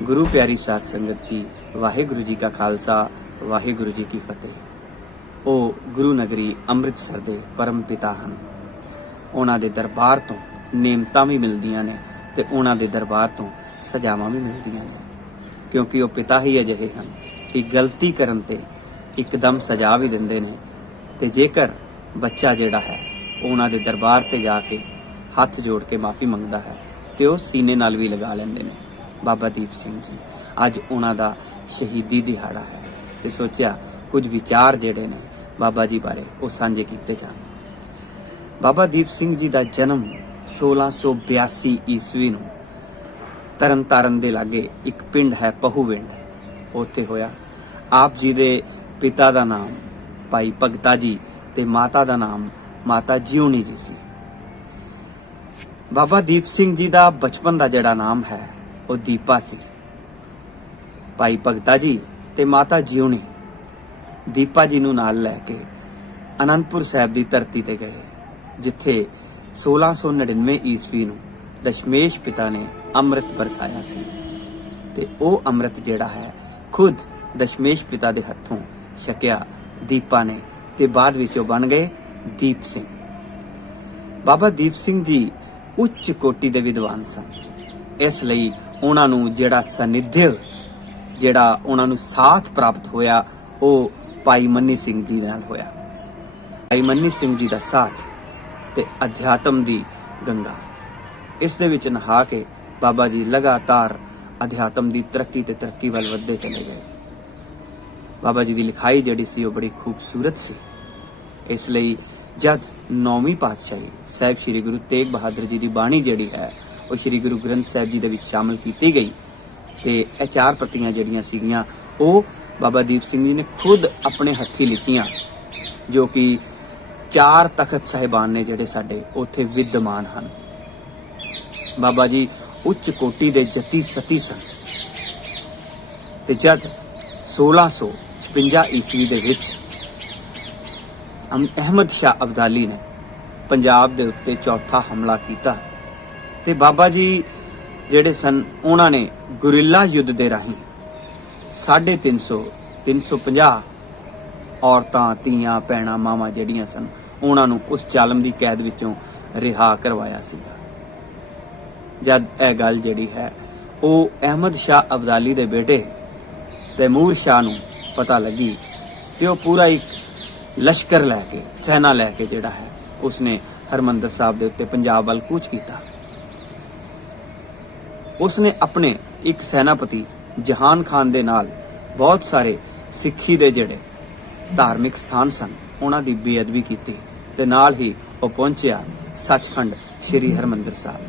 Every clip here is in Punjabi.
गुरु प्यारी साध संगत जी, वाहिगुरु जी का खालसा, वाहिगुरु जी की फतेह। ਉਹ ਗੁਰੂ ਨਗਰੀ ਅੰਮ੍ਰਿਤਸਰ ਦੇ ਪਰਮ ਪਿਤਾ ਹਨ। ਉਹਨਾਂ ਦੇ ਦਰਬਾਰ ਤੋਂ ਨੇਮਤਾਂ ਵੀ ਮਿਲਦੀਆਂ ਨੇ ਤੇ ਉਹਨਾਂ ਦੇ ਦਰਬਾਰ ਤੋਂ ਸਜ਼ਾਵਾਂ ਵੀ ਮਿਲਦੀਆਂ ਨੇ, ਕਿਉਂਕਿ ਉਹ ਪਿਤਾ ਹੀ ਅਜਿਹੇ ਹਨ ਕਿ ਗਲਤੀ ਕਰਨ ਤੇ ਇੱਕਦਮ ਸਜ਼ਾ ਵੀ ਦਿੰਦੇ ਨੇ, ਤੇ ਜੇਕਰ ਬੱਚਾ ਜਿਹੜਾ ਹੈ ਉਹਨਾਂ ਦੇ ਦਰਬਾਰ ਤੇ ਜਾ ਕੇ ਹੱਥ ਜੋੜ ਕੇ ਮਾਫੀ ਮੰਗਦਾ ਹੈ ਤੇ ਉਹ ਸੀਨੇ ਨਾਲ ਵੀ ਲਗਾ ਲੈਂਦੇ ਨੇ। ਬਾਬਾ ਦੀਪ ਸਿੰਘ ਜੀ, ਅੱਜ ਉਹਨਾਂ ਦਾ ਸ਼ਹੀਦੀ ਦਿਹਾੜਾ ਹੈ ਤੇ ਸੋਚਿਆ ਕੁਝ ਵਿਚਾਰ ਜਿਹੜੇ ਨੇ ਬਾਬਾ ਜੀ ਬਾਰੇ ਉਹ ਸਾਂਝੇ ਕੀਤੇ ਜਾਣ। ਬਾਬਾ ਦੀਪ ਸਿੰਘ ਜੀ ਦਾ ਜਨਮ 1682 ਈਸਵੀ ਨੂੰ ਤਰਨਤਾਰਨ ਦੇ ਲਾਗੇ ਇੱਕ ਪਿੰਡ ਹੈ ਪਹੂਵਿੰਡ, ਉੱਥੇ ਹੋਇਆ। ਆਪ ਜੀ ਦੇ ਪਿਤਾ ਦਾ ਨਾਮ ਭਾਈ ਭਗਤਾ ਜੀ ਤੇ ਮਾਤਾ ਦਾ ਨਾਮ ਮਾਤਾ ਜਿਉਣੀ ਜੀ ਸੀ। ਬਾਬਾ ਦੀਪ ਸਿੰਘ ਜੀ ਦਾ ਬਚਪਨ ਦਾ ਜਿਹੜਾ ਨਾਮ ਹੈ ਉਹ ਦੀਪਾ ਸੀ। ਭਾਈ ਭਗਤਾ ਜੀ ਤੇ ਮਾਤਾ ਜਿਉਣੀ ਦੀਪਾ ਜੀ ਨੂੰ ਨਾਲ ਲੈ ਕੇ ਅਨੰਦਪੁਰ ਸਾਹਿਬ ਦੀ ਧਰਤੀ ਤੇ ਗਏ, ਜਿੱਥੇ 1699 ਈਸਵੀ ਨੂੰ ਦਸ਼ਮੇਸ਼ ਪਿਤਾ ਨੇ ਅੰਮ੍ਰਿਤ ਬਰਸਾਇਆ ਸੀ, ਤੇ ਉਹ ਅੰਮ੍ਰਿਤ ਜਿਹੜਾ ਹੈ ਖੁਦ ਦਸ਼ਮੇਸ਼ ਪਿਤਾ ਦੇ ਹੱਥੋਂ ਛਕਿਆ ਦੀਪਾ ਨੇ, ਤੇ ਬਾਅਦ ਵਿੱਚ ਉਹ ਬਣ ਗਏ ਦੀਪ ਸਿੰਘ। ਬਾਬਾ ਦੀਪ ਸਿੰਘ ਜੀ ਉੱਚ ਕੋਟੀ ਦੇ ਵਿਦਵਾਨ ਸਨ, ਇਸ ਲਈ ਉਹਨਾਂ ਨੂੰ ਜਿਹੜਾ ਸਨਿਧਿ, ਜਿਹੜਾ ਉਹਨਾਂ ਨੂੰ ਸਾਥ ਪ੍ਰਾਪਤ ਹੋਇਆ ਉਹ ਭਾਈ ਮੰਨੀ ਸਿੰਘ ਜੀ ਨਾਲ ਹੋਇਆ। ਭਾਈ ਮੰਨੀ ਸਿੰਘ ਜੀ ਦਾ ਸਾਥ ਤੇ ਅਧਿਆਤਮ ਦੀ ਗੰਗਾ, ਇਸ ਦੇ ਵਿੱਚ ਨਹਾ ਕੇ ਬਾਬਾ ਜੀ ਲਗਾਤਾਰ ਅਧਿਆਤਮ ਦੀ ਤਰੱਕੀ ਤੇ ਤਰੱਕੀ ਵੱਲ ਵੱਧਦੇ ਚਲੇ ਗਏ। ਬਾਬਾ ਜੀ ਦੀ ਲਿਖਾਈ ਜਿਹੜੀ ਸੀ ਉਹ ਬੜੀ ਖੂਬਸੂਰਤ ਸੀ, ਇਸ ਲਈ ਜਦ 9ਵੀਂ ਪਾਤਸ਼ਾਹੀ ਸਾਹਿਬ ਸ੍ਰੀ ਗੁਰੂ ਤੇਗ ਬਹਾਦਰ ਜੀ ਦੀ ਬਾਣੀ ਜਿਹੜੀ ਹੈ ਉਹ ਸ੍ਰੀ ਗੁਰੂ ਗ੍ਰੰਥ ਸਾਹਿਬ ਜੀ ਦੇ ਵਿੱਚ ਸ਼ਾਮਲ ਕੀਤੀ ਗਈ, ਤੇ ਇਹ 4 ਪ੍ਰਤੀਆਂ ਜਿਹੜੀਆਂ ਸੀਗੀਆਂ ਉਹ ਬਾਬਾ ਦੀਪ ਸਿੰਘ ਜੀ ਨੇ ਖੁਦ ਆਪਣੇ ਹੱਥੀਂ ਲਿਖੀਆਂ, ਜੋ ਕਿ 4 ਤਖਤ ਸਾਹਿਬਾਨ ਨੇ ਜਿਹੜੇ ਸਾਡੇ ਉੱਥੇ ਵਿਦਮਾਨ ਹਨ। ਬਾਬਾ ਜੀ ਉੱਚ ਕੋਟੀ ਦੇ ਜਤੀ ਸਤੀ ਸਨ, ਤੇ ਜਦ 1656 ਈਸਵੀ ਦੇ ਵਿੱਚ ਅਹਿਮਦ ਸ਼ਾਹ ਅਬਦਾਲੀ ਨੇ ਪੰਜਾਬ ਦੇ ਉੱਤੇ ਚੌਥਾ ਹਮਲਾ ਕੀਤਾ, ਤੇ ਬਾਬਾ ਜੀ ਜਿਹੜੇ ਸਨ ਉਹਨਾਂ ਨੇ ਗੁਰਿੱਲਾ ਯੁੱਧ ਦੇ ਰਾਹੀਂ 350 ਔਰਤਾਂ, ਧੀਆਂ, ਭੈਣਾਂ, ਮਾਵਾਂ ਜਿਹੜੀਆਂ ਸਨ ਉਹਨਾਂ ਨੂੰ ਉਸ ਜ਼ਾਲਮ ਦੀ ਕੈਦ ਵਿੱਚੋਂ ਰਿਹਾ ਕਰਵਾਇਆ ਸੀਗਾ। ਜਦ ਇਹ ਗੱਲ ਜਿਹੜੀ ਹੈ ਉਹ ਅਹਿਮਦ ਸ਼ਾਹ ਅਬਦਾਲੀ ਦੇ ਬੇਟੇ ਤੈਮੂਰ ਸ਼ਾਹ ਨੂੰ ਪਤਾ ਲੱਗੀ, ਤੇ ਉਹ ਪੂਰਾ ਇੱਕ ਲਸ਼ਕਰ ਲੈ ਕੇ, ਸੈਨਾ ਲੈ ਕੇ ਜਿਹੜਾ ਹੈ ਉਸਨੇ ਹਰਮੰਦਰ ਸਾਹਿਬ ਦੇ ਉੱਤੇ ਪੰਜਾਬ ਵੱਲ ਕੂਚ ਕੀਤਾ। ਉਸਨੇ ਆਪਣੇ ਇੱਕ ਸੈਨਾਪਤੀ ਜਹਾਨ ਖਾਨ ਦੇ ਨਾਲ ਬਹੁਤ ਸਾਰੇ ਸਿੱਖੀ ਦੇ ਜਿਹੜੇ ਧਾਰਮਿਕ ਸਥਾਨ ਸਨ ਉਹਨਾਂ ਦੀ ਬੇਅਦਬੀ ਕੀਤੀ, ਤੇ ਨਾਲ ਹੀ ਉਹ ਪਹੁੰਚਿਆ ਸੱਚਖੰਡ ਸ੍ਰੀ ਹਰਮੰਦਰ ਸਾਹਿਬ।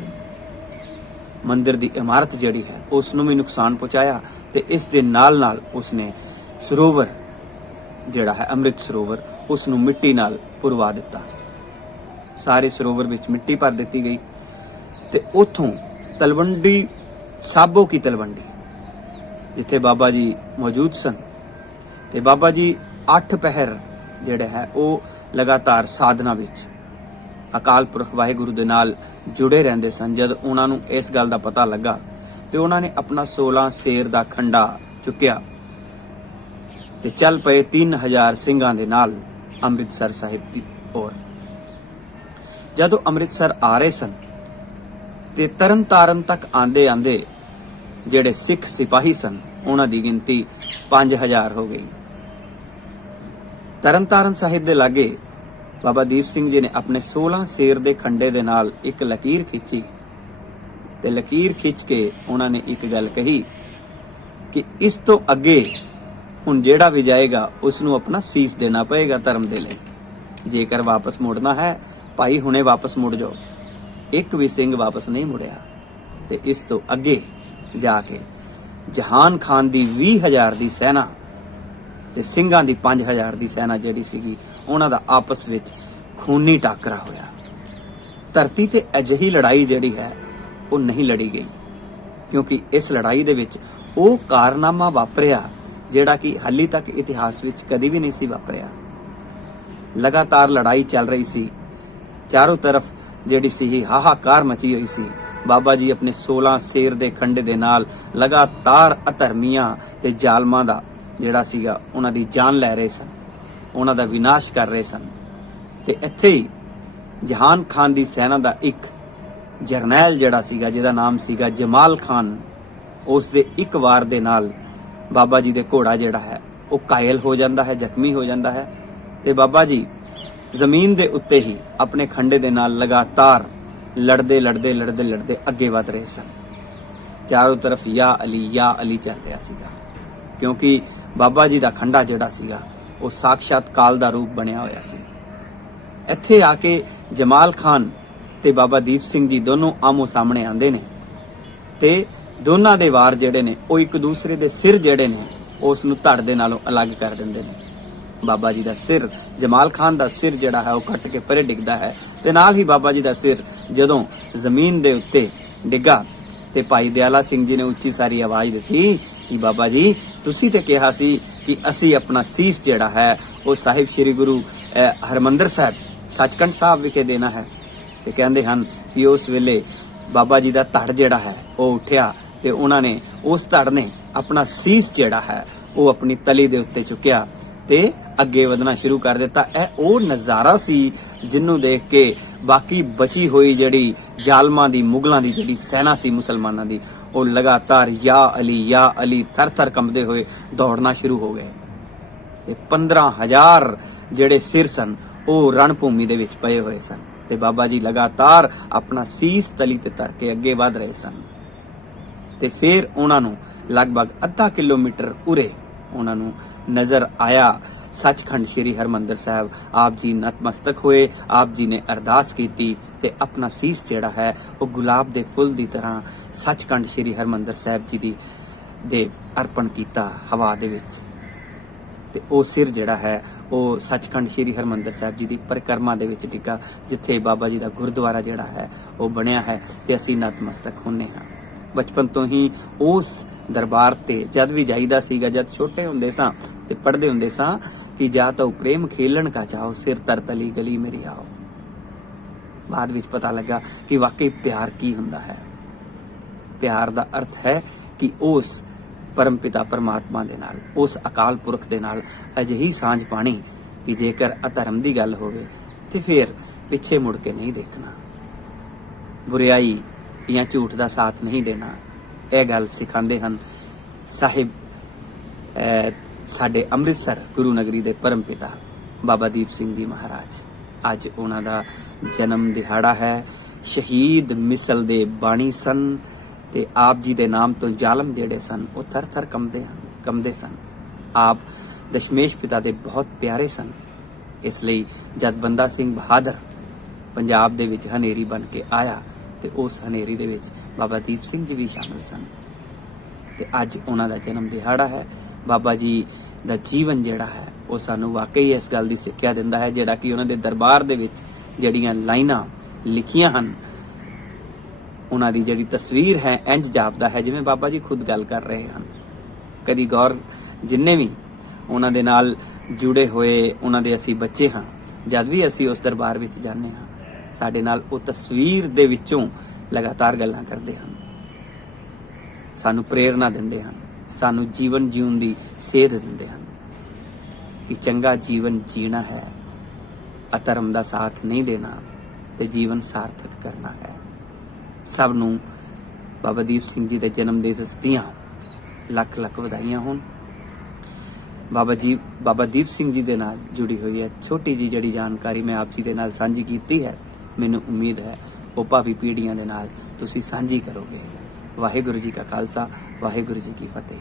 ਮੰਦਿਰ ਦੀ ਇਮਾਰਤ ਜਿਹੜੀ ਹੈ ਉਸ ਨੂੰ ਵੀ ਨੁਕਸਾਨ ਪਹੁੰਚਾਇਆ, ਤੇ ਇਸ ਦੇ ਨਾਲ ਨਾਲ ਉਸਨੇ ਸਰੋਵਰ ਜਿਹੜਾ ਹੈ ਅੰਮ੍ਰਿਤ ਸਰੋਵਰ ਉਸ ਨੂੰ ਮਿੱਟੀ ਨਾਲ ਪੁਰਵਾ ਦਿੱਤਾ। ਸਾਰੇ ਸਰੋਵਰ ਵਿੱਚ ਮਿੱਟੀ ਭਰ ਦਿੱਤੀ ਗਈ, ਤੇ ਉਥੋਂ ਤਲਵੰਡੀ ਸਾਬੋ ਕੀ ਤਲਵੰਡੀ ਜਿੱਥੇ ਬਾਬਾ ਜੀ ਮੌਜੂਦ ਸਨ, ਤੇ ਬਾਬਾ ਜੀ 8 ਪਹਿਰ ਜਿਹੜੇ ਹੈ ਉਹ ਲਗਾਤਾਰ ਸਾਧਨਾ ਵਿੱਚ ਅਕਾਲ ਪੁਰਖ ਵਾਹਿਗੁਰੂ ਦੇ ਨਾਲ ਜੁੜੇ ਰਹਿੰਦੇ ਸਨ। ਜਦ ਉਹਨਾਂ ਨੂੰ ਇਸ ਗੱਲ ਦਾ ਪਤਾ ਲੱਗਾ ਤੇ ਉਹਨਾਂ ਨੇ ਆਪਣਾ 16 ਸ਼ੇਰ ਦਾ ਖੰਡਾ ਚੁੱਕਿਆ ਤੇ ਚੱਲ ਪਏ 3000 ਸਿੰਘਾਂ ਦੇ ਨਾਲ ਅੰਮ੍ਰਿਤਸਰ ਸਾਹਿਬ ਦੀ ਔਰ। ਜਦੋਂ ਅੰਮ੍ਰਿਤਸਰ ਆ ਰਹੇ ਸਨ ਤੇ ਤਰਨਤਾਰਨ ਤੱਕ ਆਂਦੇ ਆਂਦੇ ਜਿਹੜੇ ਸਿੱਖ ਸਿਪਾਹੀ ਸਨ ਉਹਨਾਂ ਦੀ ਗਿਣਤੀ 5000 ਹੋ ਗਈ। ਤਰਨਤਾਰਨ ਸਾਹਿਬ ਦੇ ਲਾਗੇ ਬਾਬਾ ਦੀਪ ਸਿੰਘ ਜੀ ਨੇ ਆਪਣੇ 16 ਸ਼ੇਰ ਦੇ ਖੰਡੇ ਦੇ ਨਾਲ ਇੱਕ ਲਕੀਰ ਖਿੱਚੀ, ਤੇ ਲਕੀਰ ਖਿੱਚ ਕੇ ਉਹਨਾਂ ਨੇ ਇੱਕ ਗੱਲ ਕਹੀ ਕਿ ਇਸ ਤੋਂ ਅੱਗੇ ਹੁਣ ਜਿਹੜਾ ਵੀ ਜਾਏਗਾ ਉਸ ਨੂੰ ਆਪਣਾ ਸੀਸ ਦੇਣਾ ਪਏਗਾ ਧਰਮ ਦੇ ਲਈ। ਜੇਕਰ ਵਾਪਸ ਮੁੜਨਾ ਹੈ ਭਾਈ ਹੁਣੇ ਵਾਪਸ ਮੁੜ ਜਾਓ। ਇੱਕ ਵੀ ਸਿੰਘ ਵਾਪਸ ਨਹੀਂ ਮੁੜਿਆ, ਤੇ ਇਸ ਤੋਂ ਅੱਗੇ ਜਾ ਕੇ ਜਹਾਨ ਖਾਨ ਦੀ 20000 ਦੀ ਸੈਨਾ ਤੇ ਸਿੰਘਾਂ ਦੀ 5000 ਦੀ ਸੈਨਾ ਜਿਹੜੀ ਸੀਗੀ ਉਹਨਾਂ ਦਾ ਆਪਸ ਵਿੱਚ ਖੂਨੀ ਟਾਕਰਾ ਹੋਇਆ। ਧਰਤੀ ਤੇ ਅਜਿਹੀ ਲੜਾਈ ਜਿਹੜੀ ਹੈ ਉਹ ਨਹੀਂ ਲੜੀ ਗਈ, ਕਿਉਂਕਿ ਇਸ ਲੜਾਈ ਦੇ ਵਿੱਚ ਉਹ ਕਾਰਨਾਮਾ ਵਾਪਰਿਆ ਜਿਹੜਾ ਕਿ ਹਾਲੇ ਤੱਕ ਇਤਿਹਾਸ ਵਿੱਚ ਕਦੀ ਵੀ ਨਹੀਂ ਸੀ ਵਾਪਰਿਆ। ਲਗਾਤਾਰ ਲੜਾਈ ਚੱਲ ਰਹੀ ਸੀ, ਚਾਰੋਂ ਤਰਫ ਜਿਹੜੀ ਸੀ ਹਾਹਾਕਾਰ ਮਚੀ ਹੋਈ ਸੀ, ਬਾਬਾ ਜੀ ਆਪਣੇ 16 ਸ਼ੇਰ ਦੇ ਖੰਡੇ ਦੇ ਨਾਲ ਲਗਾਤਾਰ ਅਧਰਮੀਆਂ ਤੇ ਜ਼ਾਲਮਾਂ ਦਾ ਜਿਹੜਾ ਸੀਗਾ ਉਹਨਾਂ ਦੀ ਜਾਨ ਲੈ ਰਹੇ ਸਨ, ਉਹਨਾਂ ਦਾ ਵਿਨਾਸ਼ ਕਰ ਰਹੇ ਸਨ। ਤੇ ਇੱਥੇ ਹੀ ਜਹਾਨ ਖਾਨ ਦੀ ਸੈਨਾ ਦਾ ਇੱਕ ਜਰਨੈਲ ਜਿਹੜਾ ਸੀਗਾ, ਜਿਹਦਾ ਨਾਮ ਸੀਗਾ ਜਮਾਲ ਖਾਨ, ਉਸ ਦੇ ਇੱਕ ਵਾਰ ਦੇ ਨਾਲ ਬਾਬਾ ਜੀ ਦੇ ਘੋੜਾ ਜਿਹੜਾ ਹੈ ਉਹ ਘਾਇਲ ਹੋ ਜਾਂਦਾ ਹੈ, ਜ਼ਖਮੀ ਹੋ ਜਾਂਦਾ ਹੈ। ਤੇ ਬਾਬਾ ਜੀ ਜ਼ਮੀਨ ਦੇ ਉੱਤੇ ਹੀ ਆਪਣੇ ਖੰਡੇ ਦੇ ਨਾਲ ਲਗਾਤਾਰ ਲੜਦੇ ਅੱਗੇ ਵਧ ਰਹੇ ਸਨ। ਚਾਰੋਂ ਤਰਫ ਯਾ ਅਲੀ ਚੱਲ ਰਿਹਾ ਸੀਗਾ, ਕਿਉਂਕਿ ਬਾਬਾ ਜੀ ਦਾ ਖੰਡਾ ਜਿਹੜਾ ਸੀਗਾ ਉਹ ਸਾਖਸ਼ਾਤ ਕਾਲ ਦਾ ਰੂਪ ਬਣਿਆ ਹੋਇਆ ਸੀ। ਇੱਥੇ ਆ ਕੇ ਜਮਾਲ ਖਾਨ ਤੇ ਬਾਬਾ ਦੀਪ ਸਿੰਘ ਜੀ ਦੋਨੋਂ ਆਮੋ ਸਾਹਮਣੇ ਆਉਂਦੇ ਨੇ ਤੇ ਦੋਨਾਂ ਦੇ ਵਾਰ ਜਿਹੜੇ ਨੇ ਉਹ ਇੱਕ ਦੂਸਰੇ ਦੇ ਸਿਰ ਜਿਹੜੇ ਨੇ ਉਸ ਨੂੰ ਧੜ ਦੇ ਨਾਲੋਂ ਅਲੱਗ ਕਰ ਦਿੰਦੇ ਨੇ। ਬਾਬਾ ਜੀ ਦਾ ਸਿਰ, ਜਮਾਲ ਖਾਨ ਦਾ ਸਿਰ ਜਿਹੜਾ ਹੈ ਉਹ ਕੱਟ ਕੇ ਪਰੇ ਡਿੱਗਦਾ ਹੈ ਤੇ ਨਾਲ ਹੀ ਬਾਬਾ ਜੀ ਦਾ ਸਿਰ ਜਦੋਂ ਜ਼ਮੀਨ ਦੇ ਉੱਤੇ ਡਿੱਗਾ ਤੇ ਭਾਈ ਦਿਆਲਾ ਸਿੰਘ ਜੀ ਨੇ ਉੱਚੀ ਸਾਰੀ ਆਵਾਜ਼ ਦਿੱਤੀ ਕਿ ਬਾਬਾ ਜੀ ਤੁਸੀਂ ਤੇ ਕਿਹਾ ਸੀ ਕਿ ਅਸੀਂ ਆਪਣਾ ਸੀਸ ਜਿਹੜਾ ਹੈ ਉਹ ਸਾਹਿਬ ਸ੍ਰੀ ਗੁਰੂ ਹਰਮੰਦਰ ਸਾਹਿਬ ਸੱਚਖੰਡ ਸਾਹਿਬ ਵਿਖੇ ਦੇਣਾ ਹੈ। ਤੇ ਕਹਿੰਦੇ ਹਨ ਕਿ ਉਸ ਵੇਲੇ ਬਾਬਾ ਜੀ ਦਾ ਧੜ ਜਿਹੜਾ ਹੈ ਉਹ ਉੱਠਿਆ ਤੇ ਉਹਨਾਂ ਨੇ ਉਸ ਧੜ ਨੇ ਆਪਣਾ ਸੀਸ ਜਿਹੜਾ ਹੈ ਉਹ ਆਪਣੀ ਤਲੀ ਦੇ ਉੱਤੇ ਚੁੱਕਿਆ ਤੇ ਅੱਗੇ ਵਧਣਾ ਸ਼ੁਰੂ ਕਰ ਦਿੱਤਾ। ਇਹ ਉਹ ਨਜ਼ਾਰਾ ਸੀ ਜਿਹਨੂੰ ਦੇਖ ਕੇ ਬਾਕੀ ਬਚੀ ਹੋਈ ਜਿਹੜੀ ਜ਼ਾਲਮਾਂ ਦੀ, ਮੁਗਲਾਂ ਦੀ ਜਿਹੜੀ ਸੈਨਾ ਸੀ ਮੁਸਲਮਾਨਾਂ ਦੀ, ਉਹ ਲਗਾਤਾਰ ਯਾ ਅਲੀ ਥਰ ਕੰਬਦੇ ਹੋਏ ਦੌੜਨਾ ਸ਼ੁਰੂ ਹੋ ਗਏ। ਤੇ 15,000 ਜਿਹੜੇ ਸਿਰ ਸਨ ਉਹ ਰਣ ਭੂਮੀ ਦੇ ਵਿੱਚ ਪਏ ਹੋਏ ਸਨ ਤੇ ਬਾਬਾ ਜੀ ਲਗਾਤਾਰ ਆਪਣਾ ਸੀਸ ਤਲੀ ਤੇ ਧਰ ਕੇ ਅੱਗੇ ਵਧ ਰਹੇ ਸਨ। ਤੇ ਫਿਰ ਉਹਨਾਂ ਨੂੰ ਲਗਭਗ ਅੱਧਾ ਕਿਲੋਮੀਟਰ ਉਰੇ ਉਹਨਾਂ ਨੂੰ ਨਜ਼ਰ ਆਇਆ ਸੱਚਖੰਡ ਸ੍ਰੀ ਹਰਮੰਦਰ ਸਾਹਿਬ। ਆਪ ਜੀ ਨਤਮਸਤਕ ਹੋਏ, ਆਪ ਜੀ ਨੇ ਅਰਦਾਸ ਕੀਤੀ ਤੇ ਆਪਣਾ ਸੀਸ ਜਿਹੜਾ ਹੈ ਉਹ ਗੁਲਾਬ ਦੇ ਫੁੱਲ ਦੀ ਤਰ੍ਹਾਂ ਸੱਚਖੰਡ ਸ੍ਰੀ ਹਰਮੰਦਰ ਸਾਹਿਬ ਜੀ ਦੇ ਅਰਪਣ ਕੀਤਾ ਹਵਾ ਦੇ ਵਿੱਚ। ਤੇ ਉਹ ਸਿਰ ਜਿਹੜਾ ਹੈ ਉਹ ਸੱਚਖੰਡ ਸ੍ਰੀ ਹਰਮੰਦਰ ਸਾਹਿਬ ਜੀ ਦੀ ਪਰਿਕਰਮਾ ਦੇ ਵਿੱਚ ਡਿੱਗਾ, ਜਿੱਥੇ ਬਾਬਾ ਜੀ ਦਾ ਗੁਰਦੁਆਰਾ ਜਿਹੜਾ ਹੈ ਉਹ ਬਣਿਆ ਹੈ ਤੇ ਅਸੀਂ ਨਤਮਸਤਕ ਹੁੰਨੇ ਹਾਂ। ਬਚਪਨ ਤੋਂ ਹੀ ਉਸ ਦਰਬਾਰ ਤੇ ਜਦ ਵੀ ਜਾਈਦਾ ਸੀਗਾ, ਜਦ ਛੋਟੇ ਹੁੰਦੇ ਸਾਂ ਤੇ ਪੜ੍ਹਦੇ ਹੁੰਦੇ ਸਾਂ ਕਿ ਜਾ ਤਾਂ ਪ੍ਰੇਮ ਖੇਲਣ ਕਾ ਚਾਹੋ, ਸਿਰ ਤਰਤਲੀ ਗਲੀ ਮੇਰੀ ਆਓ। ਬਾਅਦ ਵਿੱਚ ਪਤਾ ਲੱਗਾ ਕਿ ਵਾਕਈ ਪਿਆਰ ਕੀ ਹੁੰਦਾ ਹੈ। ਪਿਆਰ ਦਾ ਅਰਥ ਹੈ ਕਿ ਉਸ ਪਰਮ ਪਿਤਾ ਪਰਮਾਤਮਾ ਦੇ ਨਾਲ, ਉਸ ਅਕਾਲ ਪੁਰਖ ਦੇ ਨਾਲ ਅਜਿਹੀ ਸਾਂਝ ਪਾਣੀ ਕਿ ਜੇਕਰ ਅਧਰਮ ਦੀ ਗੱਲ ਹੋਵੇ ਤੇ ਫਿਰ ਪਿੱਛੇ ਮੁੜ ਕੇ ਨਹੀਂ ਦੇਖਣਾ, ਬੁਰਾਈ ਜਾਂ ਝੂਠ ਦਾ ਸਾਥ ਨਹੀਂ ਦੇਣਾ। ਇਹ ਗੱਲ ਸਿਖਾਉਂਦੇ ਹਨ ਸਾਹਿਬ ਸਾਡੇ ਅੰਮ੍ਰਿਤਸਰ ਗੁਰੂ ਨਗਰੀ ਦੇ ਪਰਮ ਪਿਤਾ ਬਾਬਾ ਦੀਪ ਸਿੰਘ ਜੀ ਮਹਾਰਾਜ। ਅੱਜ ਉਹਨਾਂ ਦਾ ਜਨਮ ਦਿਹਾੜਾ ਹੈ। ਸ਼ਹੀਦ ਮਿਸਲ ਦੇ ਬਾਣੀ ਸਨ ਤੇ ਆਪ ਜੀ ਦੇ ਨਾਮ ਤੋਂ ਜ਼ਾਲਮ ਜਿਹੜੇ ਸਨ ਉਹ ਥਰ ਕੰਬਦੇ ਸਨ। ਆਪ ਦਸ਼ਮੇਸ਼ ਪਿਤਾ ਦੇ ਬਹੁਤ ਪਿਆਰੇ ਸਨ। ਇਸ ਲਈ ਜਦ ਬੰਦਾ ਸਿੰਘ ਬਹਾਦਰ ਪੰਜਾਬ ਦੇ ਵਿੱਚ ਹਨੇਰੀ ਬਣ ਕੇ ਆਇਆ ਤੇ ਉਸ ਹਨੇਰੀ ਦੇ ਵਿੱਚ ਬਾਬਾ ਦੀਪ ਸਿੰਘ ਜੀ ਵੀ ਸ਼ਾਮਲ ਸਨ। ਤੇ ਅੱਜ ਉਹਨਾਂ ਦਾ ਜਨਮ ਦਿਹਾੜਾ ਹੈ। ਬਾਬਾ ਜੀ ਦਾ ਜੀਵਨ ਜਿਹੜਾ ਹੈ ਉਹ ਸਾਨੂੰ ਵਾਕਈ ਇਸ ਗੱਲ ਦੀ ਸਿੱਖਿਆ ਦਿੰਦਾ ਹੈ, ਜਿਹੜਾ ਕਿ ਉਹਨਾਂ ਦੇ ਦਰਬਾਰ ਦੇ ਵਿੱਚ ਜਿਹੜੀਆਂ ਲਾਈਨਾਂ ਲਿਖੀਆਂ ਹਨ, ਉਹਨਾਂ ਦੀ ਜਿਹੜੀ ਤਸਵੀਰ ਹੈ ਇੰਜ ਜਾਪਦਾ ਹੈ ਜਿਵੇਂ ਬਾਬਾ ਜੀ ਖੁਦ ਗੱਲ ਕਰ ਰਹੇ ਹਨ। ਕਦੀ ਗੌਰ, ਜਿੰਨੇ ਵੀ ਉਹਨਾਂ ਦੇ ਨਾਲ ਜੁੜੇ ਹੋਏ ਉਹਨਾਂ ਦੇ ਅਸੀਂ ਬੱਚੇ ਹਾਂ, ਜਦ ਵੀ ਅਸੀਂ ਉਸ ਦਰਬਾਰ ਵਿੱਚ ਜਾਂਦੇ ਹਾਂ, ਸਾਡੇ ਨਾਲ ਉਹ ਤਸਵੀਰ ਦੇ ਵਿੱਚੋਂ ਲਗਾਤਾਰ ਗੱਲਾਂ ਕਰਦੇ ਹਨ, ਸਾਨੂੰ ਪ੍ਰੇਰਨਾ ਦਿੰਦੇ ਹਨ, ਸਾਨੂੰ ਜੀਵਨ ਜਿਉਣ ਦੀ ਸੇਧ ਦਿੰਦੇ ਹਨ ਕਿ ਚੰਗਾ ਜੀਵਨ ਜੀਣਾ ਹੈ, ਅਧਰਮ ਦਾ ਸਾਥ ਨਹੀਂ ਦੇਣਾ ਤੇ ਜੀਵਨ ਸਾਰਥਕ ਕਰਨਾ ਹੈ। ਸਭ ਨੂੰ ਬਾਬਾ ਦੀਪ ਸਿੰਘ ਜੀ ਦੇ ਜਨਮ ਦਿਵਸ ਦੀਆਂ ਲੱਖ ਲੱਖ ਵਧਾਈਆਂ ਹੋਣ। ਬਾਬਾ ਦੀਪ ਸਿੰਘ ਜੀ ਦੇ ਨਾਲ ਜੁੜੀ ਹੋਈ ਹੈ ਛੋਟੀ ਜੀ ਜਿਹੜੀ ਜਾਣਕਾਰੀ ਮੈਂ ਆਪ ਜੀ ਦੇ ਨਾਲ ਸਾਂਝੀ ਕੀਤੀ ਹੈ। ਮੈਨੂੰ ਉਮੀਦ ਹੈ ਉਹ ਭਾਵੀ ਪੀੜ੍ਹੀਆਂ ਦੇ ਨਾਲ ਤੁਸੀਂ ਸਾਂਝੀ ਕਰੋਗੇ। ਵਾਹਿਗੁਰੂ ਜੀ ਕਾ ਖਾਲਸਾ, ਵਾਹਿਗੁਰੂ ਜੀ ਕੀ ਫਤਿਹ।